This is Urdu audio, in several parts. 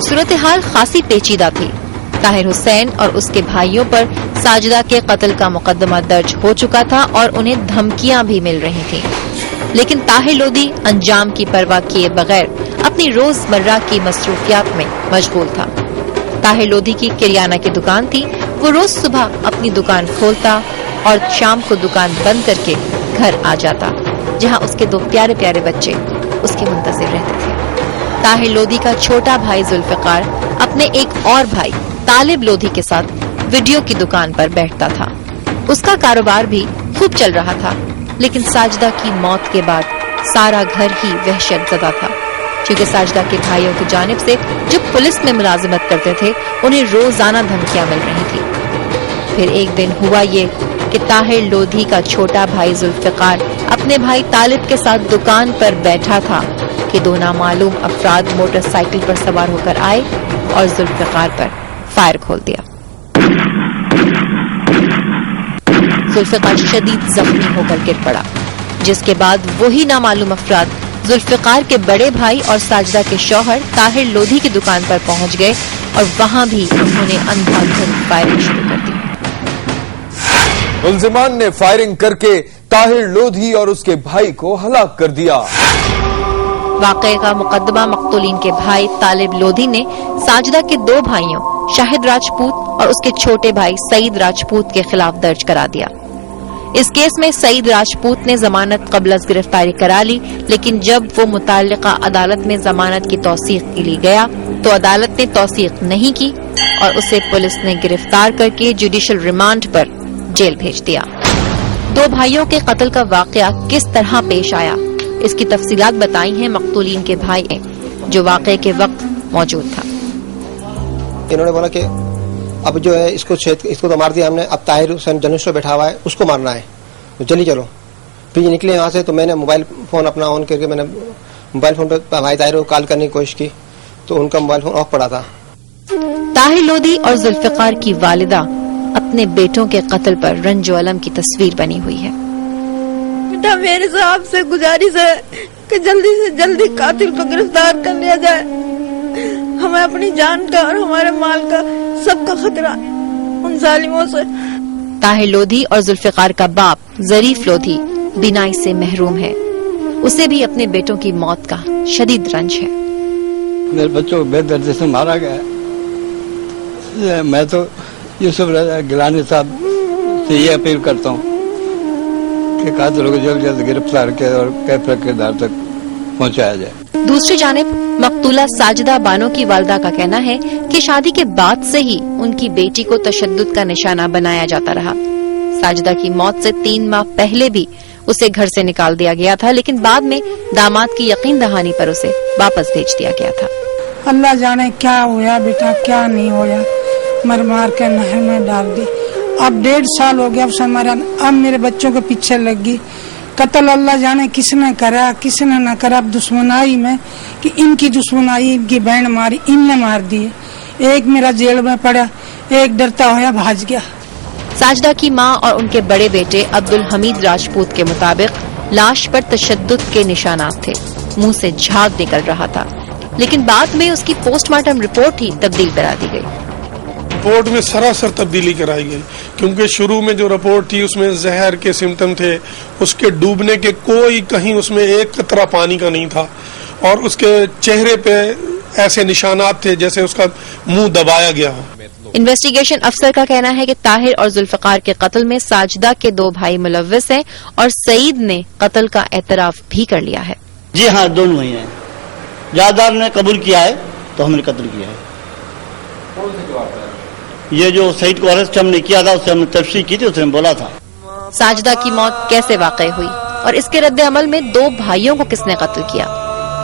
صورتحال خاصی پیچیدہ تھی۔ طاہر حسین اور اس کے بھائیوں پر ساجدہ کے قتل کا مقدمہ درج ہو چکا تھا اور انہیں دھمکیاں بھی مل رہی تھیں، لیکن طاہر لودھی انجام کی پرواہ کیے بغیر اپنی روزمرہ کی مصروفیات میں مشغول تھا۔ طاہر لودھی کی کریانہ کی دکان تھی، وہ روز صبح اپنی دکان کھولتا اور شام کو دکان بند کر کے گھر آ جاتا، جہاں اس کے 2 پیارے پیارے بچے اس کے منتظر رہتے تھے۔ طاہر لودھی کا چھوٹا بھائی ذوالفقار اپنے ایک اور بھائی طالب لودھی کے ساتھ ویڈیو کی دکان پر بیٹھتا تھا۔ اس کا کاروبار بھی خوب چل رہا تھا، لیکن ساجدہ کی موت کے بعد سارا گھر ہی وحشت زدہ تھا، کیونکہ ساجدہ کے بھائیوں کی جانب سے جو پولیس میں ملازمت کرتے تھے انہیں روزانہ دھمکیاں مل رہی تھی۔ پھر ایک دن ہوا یہ کہ طاہر لودھی کا چھوٹا بھائی ذوالفقار اپنے بھائی طالب کے ساتھ دکان پر بیٹھا تھا کہ 2 نامعلوم افراد موٹر سائیکل پر سوار ہو کر آئے اور ذوالفقار پر فائر کھول دیا۔ ذوالفقار شدید زخمی ہو کر گر پڑا، جس کے بعد وہی نامعلوم افراد ذوالفقار کے بڑے بھائی اور ساجدہ کے شوہر طاہر لودھی کی دکان پر پہنچ گئے اور وہاں بھی انہوں نے اندھا دھند فائرنگ شروع کر دی۔ ملزمان نے فائرنگ کر کے طاہر لودھی اور اس کے بھائی کو ہلاک کر دیا۔ واقعے کا مقدمہ مقتولین کے بھائی طالب لودھی نے ساجدہ کے 2 بھائیوں شاہد راجپوت اور اس کے چھوٹے بھائی سعید راجپوت کے خلاف درج کرا دیا۔ اس کیس میں سعید راجپوت نے ضمانت قبل از گرفتاری کرا لی، لیکن جب وہ متعلقہ عدالت میں ضمانت کی توثیق کے لیے گیا تو عدالت نے توثیق نہیں کی اور اسے پولیس نے گرفتار کر کے جوڈیشل ریمانڈ پر جیل بھیج دیا۔ 2 بھائیوں کے قتل کا واقعہ کس طرح پیش آیا، اس کی تفصیلات بتائی ہیں مقتولین کے بھائی نے، جو واقعے کے وقت موجود تھا۔ انہوں نے بولا کہ اب جو ہے اس کو تو مار دیا ہم نے، اب طاہر حسین جرنلسٹ پہ بیٹھا ہوا ہے، اس کو مارنا ہے، تو جلدی چلو۔ پھر یہ نکلے یہاں سے تو میں نے موبائل فون اپنا آن کر کے میں نے موبائل فون پہ بھائی طاہر کو کال کرنے کی کوشش کی تو ان کا موبائل فون آف پڑا تھا۔ طاہر لودھی اور ذوالفقار کی والدہ اپنے بیٹوں کے قتل پر رنج و الم کی تصویر بنی ہوئی ہے۔ بیٹا میرے صاحب سے گزارش ہے کہ جلدی سے جلدی قاتل کو گرفتار کر لیا جائے، ہمیں اپنی جان کا اور ہمارے مال کا سب کا خطرہ ان ظالموں سے۔ طاہر لودھی اور ذوالفقار کا باپ ظریف لودھی بینائی سے محروم ہے، اسے بھی اپنے بیٹوں کی موت کا شدید رنج ہے۔ میرے بچوں کو بے دردی سے مارا گیا، میں تو یوسف رضا گیلانی صاحب سے یہ اپیل کرتا ہوں کہ قاتلوں کو جلد جلد گرفتار کیا اور کیفر کردار تک پہنچایا جائے۔ دوسری جانب مقتولہ ساجدہ بانو کی والدہ کا کہنا ہے کہ شادی کے بعد سے ہی ان کی بیٹی کو تشدد کا نشانہ بنایا جاتا رہا۔ ساجدہ کی موت سے 3 ماہ پہلے بھی اسے گھر سے نکال دیا گیا تھا، لیکن بعد میں داماد کی یقین دہانی پر اسے واپس بھیج دیا گیا تھا۔ اللہ جانے کیا ہوا بیٹا، کیا نہیں ہوا، مر مار کے نہر میں ڈال دی۔ اب 1.5 سال ہو گیا اسے مرا، اب میرے بچوں کے پیچھے لگ گئی۔ قتل اللہ جانے کس نے کرا کس نے نہ کرا، اب دشمنائی میں کہ ان کی دشمنائی، ان کی بہن ماری، ان نے مار دی۔ ایک میرا جیل میں پڑا، ایک ڈرتا ہوا بھاج گیا۔ ساجدہ کی ماں اور ان کے بڑے بیٹے عبدالحمید راجپوت کے مطابق لاش پر تشدد کے نشانات تھے، منہ سے جھاگ نکل رہا تھا، لیکن بعد میں اس کی پوسٹ مارٹم رپورٹ ہی تبدیل کرا دی گئی۔ رپورٹ میں سراسر تبدیلی کرائی گئی، کیونکہ شروع میں جو رپورٹ تھی اس میں زہر کے سمٹم تھے، اس کے ڈوبنے کے کوئی کہیں اس میں ایک قطرہ پانی کا نہیں تھا، اور اس کے چہرے پہ ایسے نشانات تھے جیسے اس کا منہ دبایا گیا ہو۔ انویسٹیگیشن افسر کا کہنا ہے کہ طاہر اور ذوالفقار کے قتل میں ساجدہ کے 2 بھائی ملوث ہیں اور سعید نے قتل کا اعتراف بھی کر لیا ہے۔ جی ہاں، دونوں ہی ہیں، جادار نے قبول کیا ہے تو ہم نے قتل کیا ہے۔ یہ جو سعید کو ارسٹ ہم نے کیا تھا اس سے ہم نے تفصیل کی تھی، اس نے بولا تھا۔ ساجدہ کی موت کیسے واقع ہوئی اور اس کے رد عمل میں 2 بھائیوں کو کس نے قتل کیا،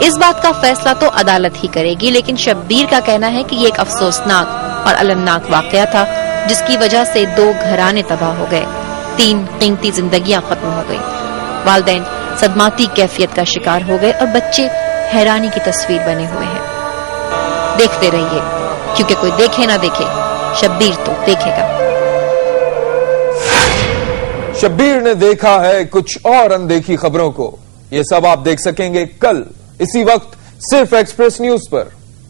اس بات کا فیصلہ تو عدالت ہی کرے گی، لیکن شبیر کا کہنا ہے کہ یہ ایک افسوسناک اور المناک واقعہ تھا جس کی وجہ سے 2 گھرانے تباہ ہو گئے، 3 قیمتی زندگیاں ختم ہو گئی، والدین صدماتی کیفیت کا شکار ہو گئے اور بچے حیرانی کی تصویر بنے ہوئے ہیں۔ دیکھتے رہیے، کیونکہ کوئی دیکھے نہ دیکھے، شبیر تو دیکھے گا۔ شبیر نے دیکھا ہے کچھ اور اندیکھی خبروں کو، یہ سب آپ دیکھ سکیں گے کل اسی وقت صرف ایکسپریس نیوز پر۔